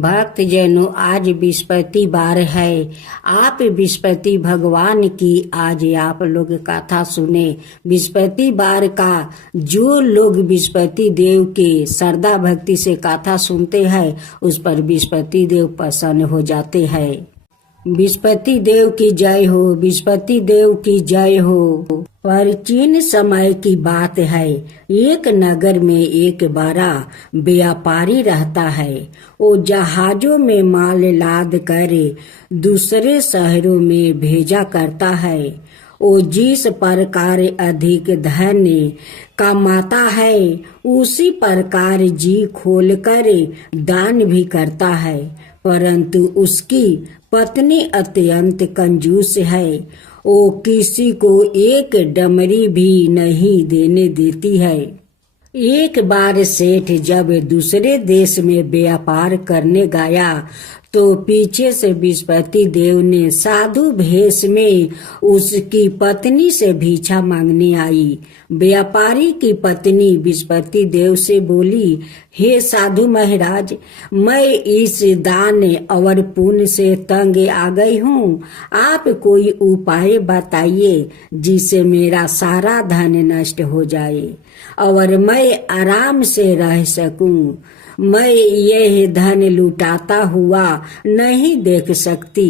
भक्त जनों, आज बृहस्पतिवार है। आप बृहस्पति भगवान की आज आप लोग कथा सुने। बृहस्पतिवार का जो लोग बृहस्पति देव के श्रद्धा भक्ति से कथा सुनते हैं, उस पर बृहस्पति देव प्रसन्न हो जाते हैं। बृहस्पति देव की जय हो, बृहस्पति देव की जय हो। प्राचीन समय की बात है, एक नगर में एक बड़ा व्यापारी रहता है। वो जहाजों में माल लाद कर दूसरे शहरों में भेजा करता है। वो जिस प्रकार अधिक धन कमाता है, उसी प्रकार जी खोलकर दान भी करता है। परंतु उसकी पत्नी अत्यंत कंजूस है। वो किसी को एक डमरी भी नहीं देने देती है। एक बार सेठ जब दूसरे देश में व्यापार करने गया, तो पीछे से बृहस्पति देव ने साधु भेष में उसकी पत्नी से भिक्षा मांगने आई। व्यापारी की पत्नी बृहस्पति देव से बोली, हे साधु महाराज, मैं इस दान और पुण्य से तंग आ गई हूँ। आप कोई उपाय बताइए जिससे मेरा सारा धन नष्ट हो जाए और मैं आराम से रह सकूं। मैं यह धन लुटाता हुआ नहीं देख सकती।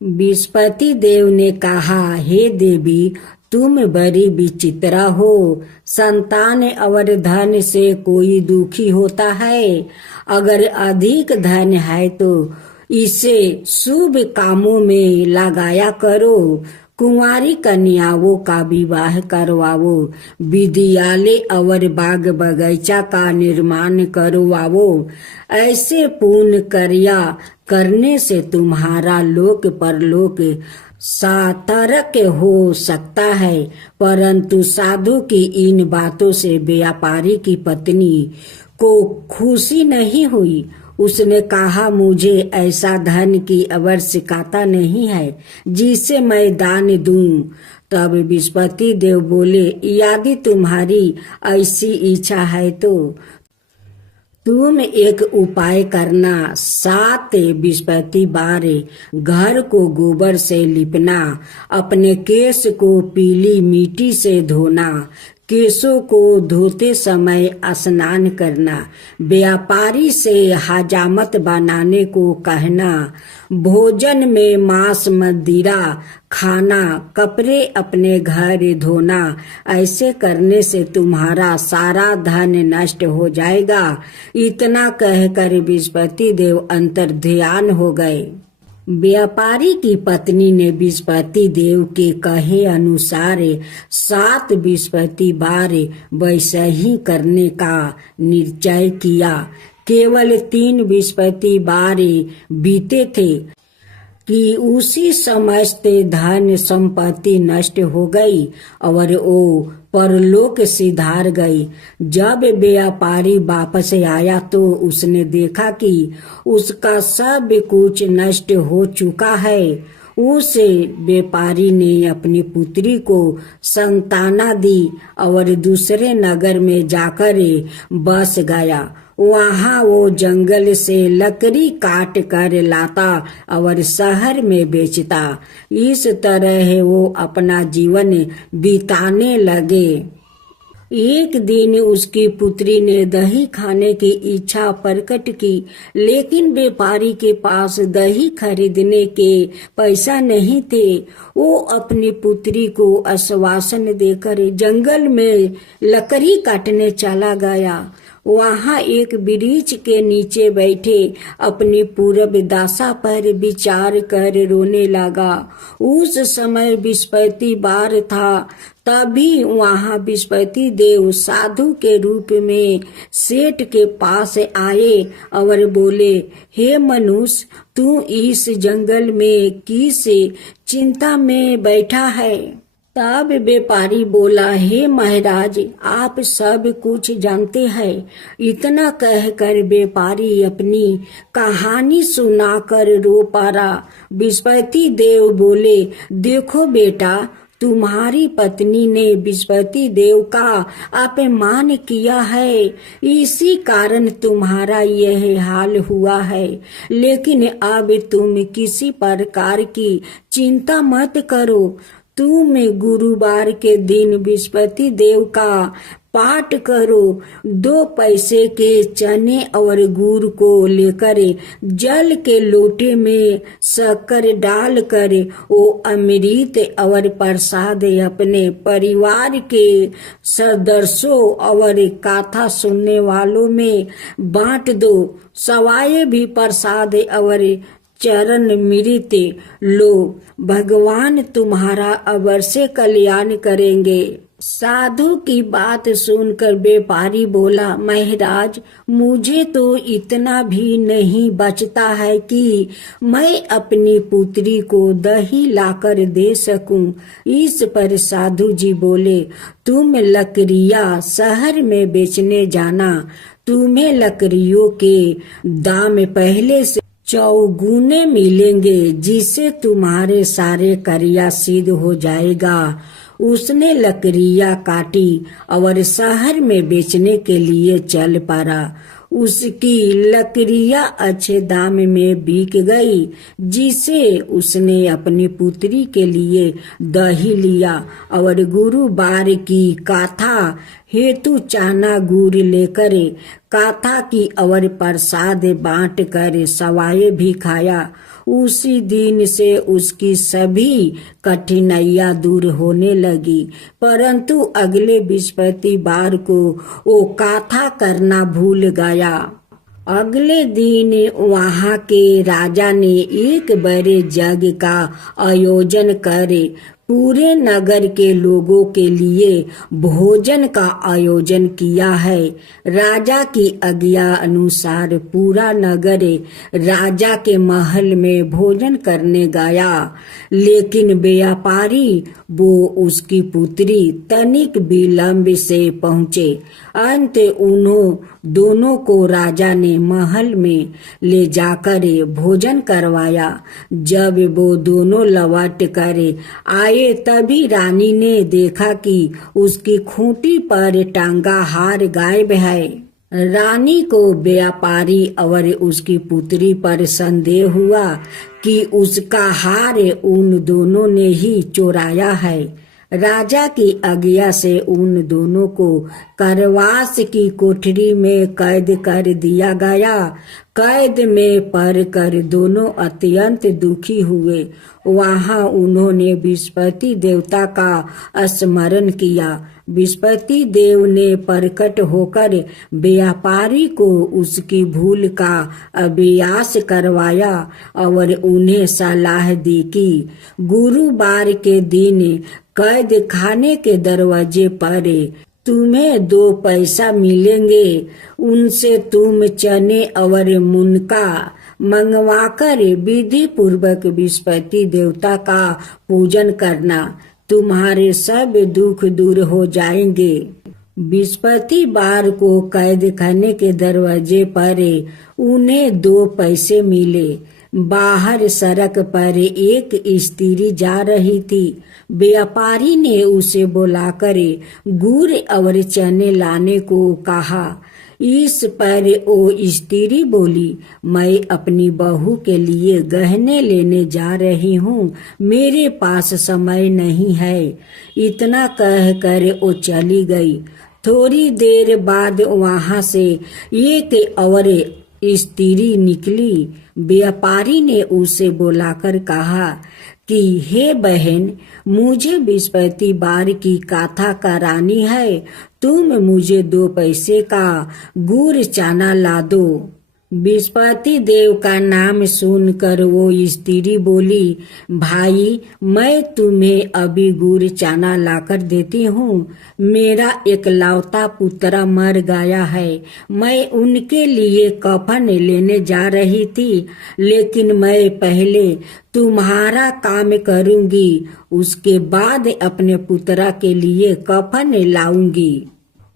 बृहस्पति देव ने कहा, हे देवी, तुम बड़ी विचित्र हो। संतान और धन से कोई दुखी होता है। अगर अधिक धन है तो इसे शुभ कामों में लगाया करो। कुंवारी कन्याओं का विवाह करवाओ, विद्यालय और बाग बगीचा का निर्माण करवाओ। ऐसे पुण्य कार्य करने से तुम्हारा लोक परलोक सार्थक हो सकता है। परंतु साधु की इन बातों से व्यापारी की पत्नी को खुशी नहीं हुई। उसने कहा, मुझे ऐसा धन की आवश्यकता नहीं है जिसे मैं दान दूं। तब बृहस्पति देव बोले, यदि तुम्हारी ऐसी इच्छा है तो तुम एक उपाय करना। 7 बृहस्पतिवार घर को गोबर से लिपना, अपने केश को पीली मिट्टी से धोना, केशों को धोते समय स्नान करना, व्यापारी से हजामत बनाने को कहना, भोजन में मांस मदिरा खाना, कपड़े अपने घर धोना। ऐसे करने से तुम्हारा सारा धन नष्ट हो जाएगा। इतना कहकर बृहस्पति देव अंतर्ध्यान हो गए। व्यापारी की पत्नी ने बृहस्पति देव के कहे अनुसार 7 बृहस्पतिवार वैसे ही करने का निश्चय किया। केवल 3 बृहस्पतिवार बीते थे कि उसी समस्त धन संपत्ति नष्ट हो गई और वो परलोक सिधार गई। जब व्यापारी वापस आया तो उसने देखा कि उसका सब कुछ नष्ट हो चुका है। उस व्यापारी ने अपनी पुत्री को संताना दी और दूसरे नगर में जाकर बस गया। वहाँ वो जंगल से लकड़ी काट कर लाता और शहर में बेचता। इस तरह वो अपना जीवन बिताने लगे। एक दिन उसकी पुत्री ने दही खाने की इच्छा प्रकट की, लेकिन व्यापारी के पास दही खरीदने के पैसा नहीं थे। वो अपनी पुत्री को आश्वासन देकर जंगल में लकड़ी काटने चला गया। वहाँ एक वृक्ष के नीचे बैठे अपनी पूर्व दशा पर विचार कर रोने लगा। उस समय बृहस्पतिवार था। तभी वहाँ बृहस्पति देव साधु के रूप में सेठ के पास आए और बोले, हे मनुष्य, तू इस जंगल में किस चिंता में बैठा है? तब व्यापारी बोला, हे महाराज, आप सब कुछ जानते हैं। इतना कहकर व्यापारी अपनी कहानी सुनाकर रो पड़ा। बृहस्पति देव बोले, देखो बेटा, तुम्हारी पत्नी ने बृहस्पति देव का अपमान किया है, इसी कारण तुम्हारा यह हाल हुआ है। लेकिन अब तुम किसी प्रकार की चिंता मत करो। तुम गुरुवार के दिन बृहस्पति देव का पाठ करो। 2 पैसे के चने और गुड़ को लेकर जल के लोटे में शक्कर डालकर वो अमृत और प्रसाद अपने परिवार के सदस्यों और कथा सुनने वालों में बांट दो। सवाए भी प्रसाद और चरण मृत लो, भगवान तुम्हारा अवश्य कल्याण करेंगे। साधु की बात सुनकर व्यापारी बोला, महाराज, मुझे तो इतना भी नहीं बचता है कि मैं अपनी पुत्री को दही लाकर दे सकूं। इस पर साधु जी बोले, तुम लकड़ियां शहर में बेचने जाना, तुम्हें लकड़ियों के दाम पहले से चौगुने मिलेंगे, जिससे तुम्हारे सारे कार्य सिद्ध हो जाएगा। उसने लकड़ियां काटी और शहर में बेचने के लिए चल पड़ा। उसकी लकड़ियां अच्छे दाम में बिक गई, जिसे उसने अपनी पुत्री के लिए दही लिया और गुरुवार की कथा हेतु चना गुड़ लेकर कथा की और प्रसाद बांट कर सवाए भी खाया। उसी दिन से उसकी सभी कठिनाइयां दूर होने लगी। परंतु अगले बृहस्पतिवार को वो कथा करना भूल गया। अगले दिन वहां के राजा ने एक बड़े यज्ञ का आयोजन करे पूरे नगर के लोगों के लिए भोजन का आयोजन किया है। राजा की आज्ञा अनुसार पूरा नगर राजा के महल में भोजन करने गया, लेकिन व्यापारी वो उसकी पुत्री तनिक विलंब से पहुँचे। अंत उन्हों दोनों को राजा ने महल में ले जाकर भोजन करवाया। जब वो दोनों लौट कर आए तभी रानी ने देखा कि उसकी खूंटी पर टांगा हार गायब है। रानी को व्यापारी और उसकी पुत्री पर संदेह हुआ कि उसका हार उन दोनों ने ही चुराया है। राजा की आज्ञा से उन दोनों को कारावास की कोठरी में कैद कर दिया गया। कैद में पड़ कर दोनों अत्यंत दुखी हुए। वहां उन्होंने बृहस्पति देवता का स्मरण किया। बृहस्पति देव ने प्रकट होकर व्यापारी को उसकी भूल का अभ्यास करवाया और उन्हें सलाह दी कि गुरुवार के दिन कैद खाने के दरवाजे पर तुम्हें 2 पैसा मिलेंगे। उनसे तुम चने और मुनका मंगवाकर विधि पूर्वक बृहस्पति देवता का पूजन करना, तुम्हारे सब दुख दूर हो जाएंगे। बृहस्पतिवार को कैद खाने के दरवाजे पर उन्हें 2 पैसे मिले। बाहर सड़क पर एक स्त्री जा रही थी। व्यापारी ने उसे बुलाकर गुड़ और चने लाने को कहा। इस पर वो स्त्री बोली, मैं अपनी बहू के लिए गहने लेने जा रही हूँ, मेरे पास समय नहीं है। इतना कहकर वो चली गई। थोड़ी देर बाद वहां से एक और स्त्री निकली। व्यापारी ने उसे बुलाकर कहा कि हे बहन, मुझे बृहस्पतिवार की कथा करानी है, तुम मुझे 2 पैसे का गुड़ चना ला दो। बृहस्पति देव का नाम सुनकर वो स्त्री बोली, भाई, मैं तुम्हें अभी गुड़ चना लाकर देती हूँ। मेरा एकलौता पुत्र मर गया है। मैं उनके लिए कफन लेने जा रही थी, लेकिन मैं पहले तुम्हारा काम करूंगी, उसके बाद अपने पुत्र के लिए कफन लाऊंगी।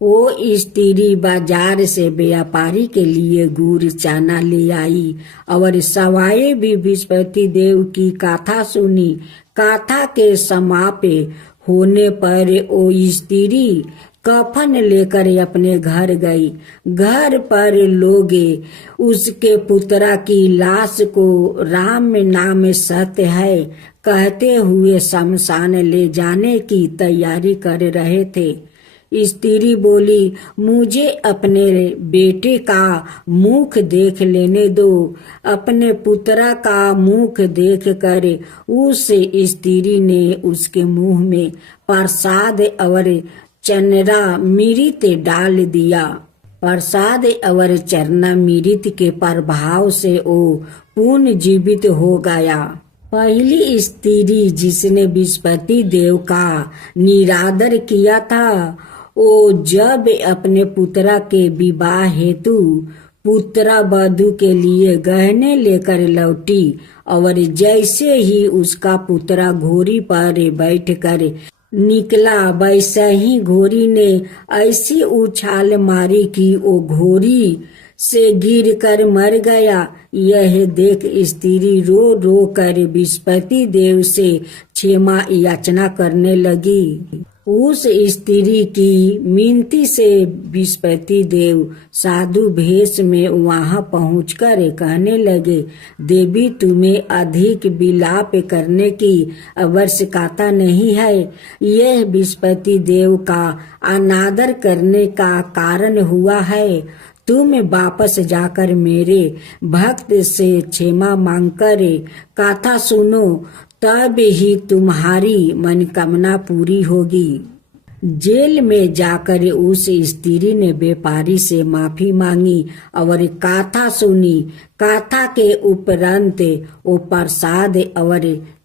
वो स्त्री बाजार से व्यापारी के लिए गुड़ चना ले आई और सवाए भी बृहस्पति देव की कथा सुनी। कथा के समाप्त होने पर वो स्त्री कफन लेकर अपने घर गई। घर पर लोग उसके पुत्रा की लाश को राम नाम सत्य है कहते हुए शमशान ले जाने की तैयारी कर रहे थे। स्त्री बोली, मुझे अपने बेटे का मुख देख लेने दो। अपने पुत्रा का मुख देख कर उस स्त्री ने उसके मुंह में प्रसाद और चरना मिरित डाल दिया। प्रसाद और चरना मिरित के प्रभाव से वो पुनः जीवित हो गया। पहली स्त्री जिसने बृहस्पति देव का निरादर किया था, वो जब अपने पुत्रा के विवाह हेतु पुत्रा वधू के लिए गहने लेकर लौटी और जैसे ही उसका पुत्रा घोड़ी पर बैठकर निकला, वैसे ही घोड़ी ने ऐसी उछाल मारी कि वो घोड़ी से गिरकर मर गया। यह देख स्त्री रो रो कर बृहस्पति देव से क्षमा याचना करने लगी। उस स्त्री की मिनती से बृहस्पति देव साधु भेष में वहां पहुंचकर कहने लगे, देवी तुम्हें अधिक विलाप करने की आवश्यकता नहीं है। यह बृहस्पति देव का अनादर करने का कारण हुआ है। तुम वापस जाकर मेरे भक्त से क्षमा मांगकर कथा सुनो, तब ही तुम्हारी मनोकामना पूरी होगी। जेल में जाकर उस स्त्री ने व्यापारी से माफी मांगी और कथा सुनी। कथा के उपरांत वो प्रसाद और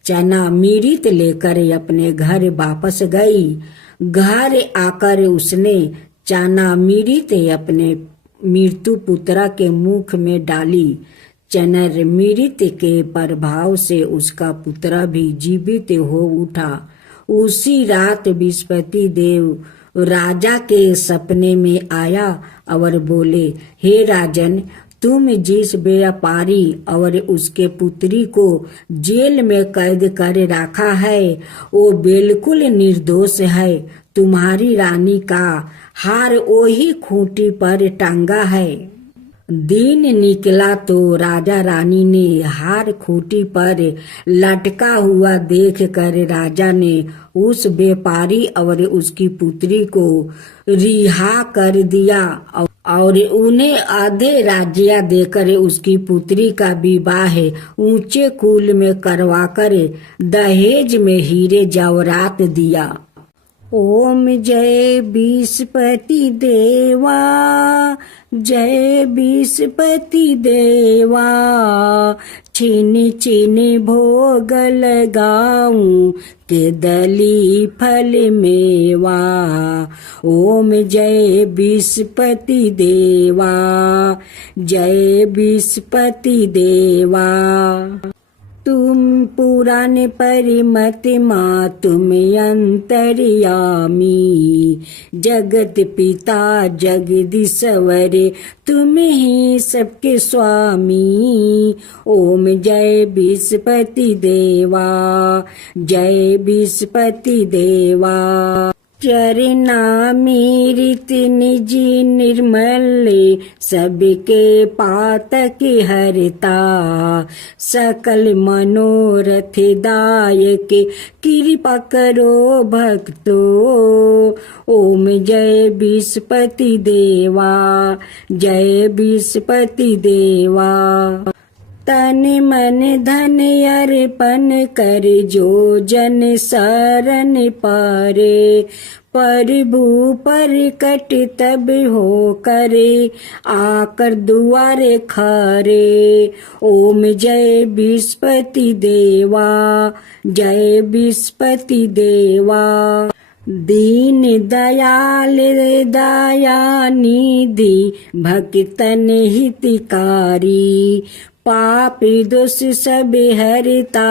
चना मिरित लेकर अपने घर वापस गई। घर आकर उसने चना मिरित अपने मृत्यु पुत्रा के मुख में डाली। चनर मिरित के प्रभाव से उसका पुत्रा भी जीवित हो उठा। उसी रात बृहस्पति देव राजा के सपने में आया और बोले, हे राजन, तुम जिस व्यापारी और उसके पुत्री को जेल में कैद कर रखा है वो बिल्कुल निर्दोष है। तुम्हारी रानी का हार वही खूंटी पर टांगा है। दिन निकला तो राजा रानी ने हार खूंटी पर लटका हुआ देख कर राजा ने उस व्यापारी और उसकी पुत्री को रिहा कर दिया और उन्हें आधे राज्य देकर उसकी पुत्री का विवाह ऊंचे कुल में करवाकर दहेज में हीरे जवाहरात दिया। ओम जय बृहस्पति देवा, जय बृहस्पति देवा, छीनी छीनी भोग लगाऊं के दली फल मेवा। ओम जय बृहस्पति देवा, जय बृहस्पति देवा। तुम पुराण परिमत माँ तुम अंतर्यामी, जगत पिता जगदीश्वर तुम ही सबके स्वामी। ओम जय बृहस्पति देवा, जय बृहस्पति देवा। चरना मिरित निजी निर्मल सबके पातक हरता, सकल मनोरथ दायक कृपा करो भक्तो। ओम जय बृहस्पति देवा, जय बृहस्पति देवा। तन मन धन अर्पण कर जो जन शरण पारे, प्रभु प्रकट तब हो करे आकर दुआरे खारे। ओम जय बृहस्पति देवा, जय बृहस्पति देवा। दीन दयाल दया निधि भक्तन हितकारी, पाप दोष सब हरता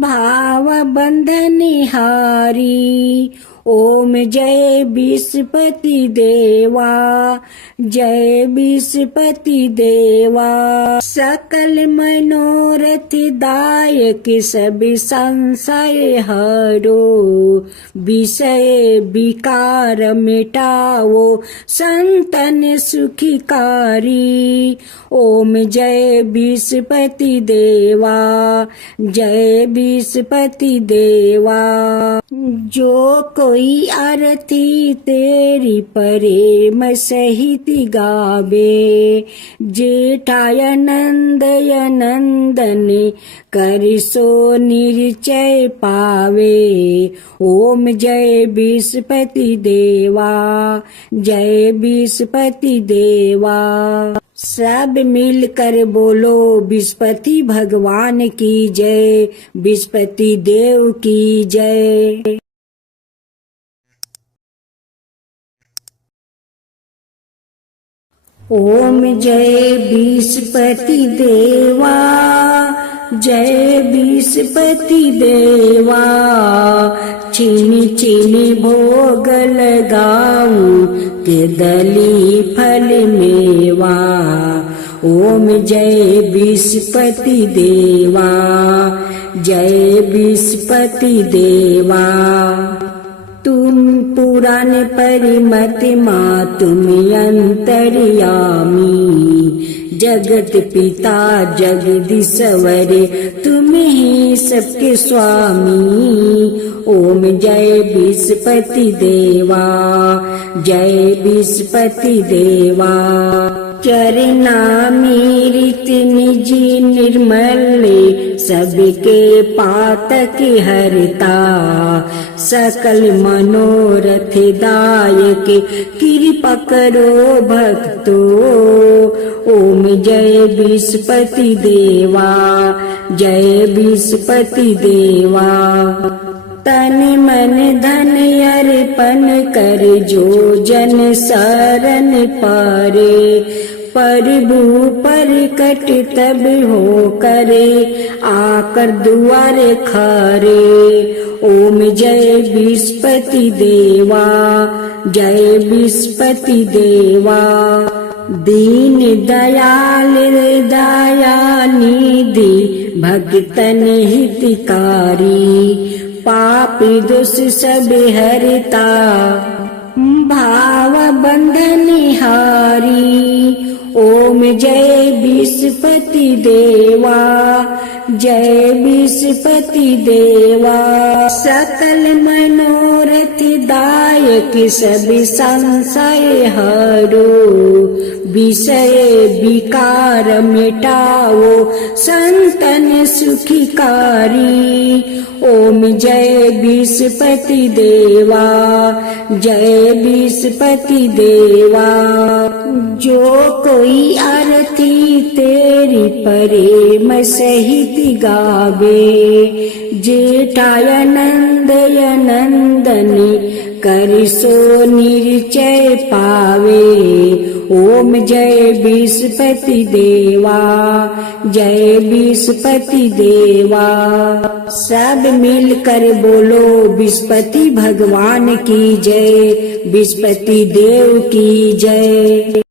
भाव बंधन हारी। ओम जय विस्पति देवा, जय विस्पति देवा। सकल मनोरथ दायक सब संशय हरो, विषय विकार मिटाओ संतन सुखिकारी। ओम जय विस्पति देवा, जय विस्पति देवा। जो कोई आरती तेरी प्रेम सहित गावे, जेठाय नंदय नंदन कर सो निश्चय पावे। ओम जय विस्पति देवा, जय विस्पति देवा। सब मिलकर बोलो विस्पति भगवान की जय, विस्पति देव की जय। ओम जय विस्पति देवा, जय विस्पति देवा। चीनी चीनी भोग लगाऊं के दली फल मेवा। ओम जय विस्पति देवा, जय विस्पति देवा। तुम पुराण परिमत माँ तुम अंतर्यामी, जगत पिता जगदीश्वर तुम ही सबके स्वामी। ओम जय विस्पति देवा, जय विस्पति देवा। चरना मीरित निज निर्मल सबके पातक हरता, सकल मनोरथ दायक कृपा करो भक्तो। ओम जय विस्पति देवा, जय विस्पति देवा। तन मन धन अर्पण कर जो जन शरण पारे, प्रभु पर कट तब हो करे आकर दुआरे खारे। ओम जय विस्पति देवा, जय विस्पति देवा। दीन दयाल दया निधि भक्तन हितकारी, पापी दोष सब हरता भाव बंधन हारी। ओम जय विस्पति देवा, जय विस्पति देवा। सकल मनोरथ दायक सब संशय हरो, विषय विकार मिटाओ संतन सुखिकारी। ओम जय विस्पति देवा, जय विस्पति देवा। जो कोई आरती तेरी प्रेम सहित गावे, जेठाय नंदय नंदन कर सो निश्चय पावे। ओम जय विस्पति देवा, जय विस्पति देवा। सब मिलकर बोलो विस्पति भगवान की जय, विस्पति देव की जय।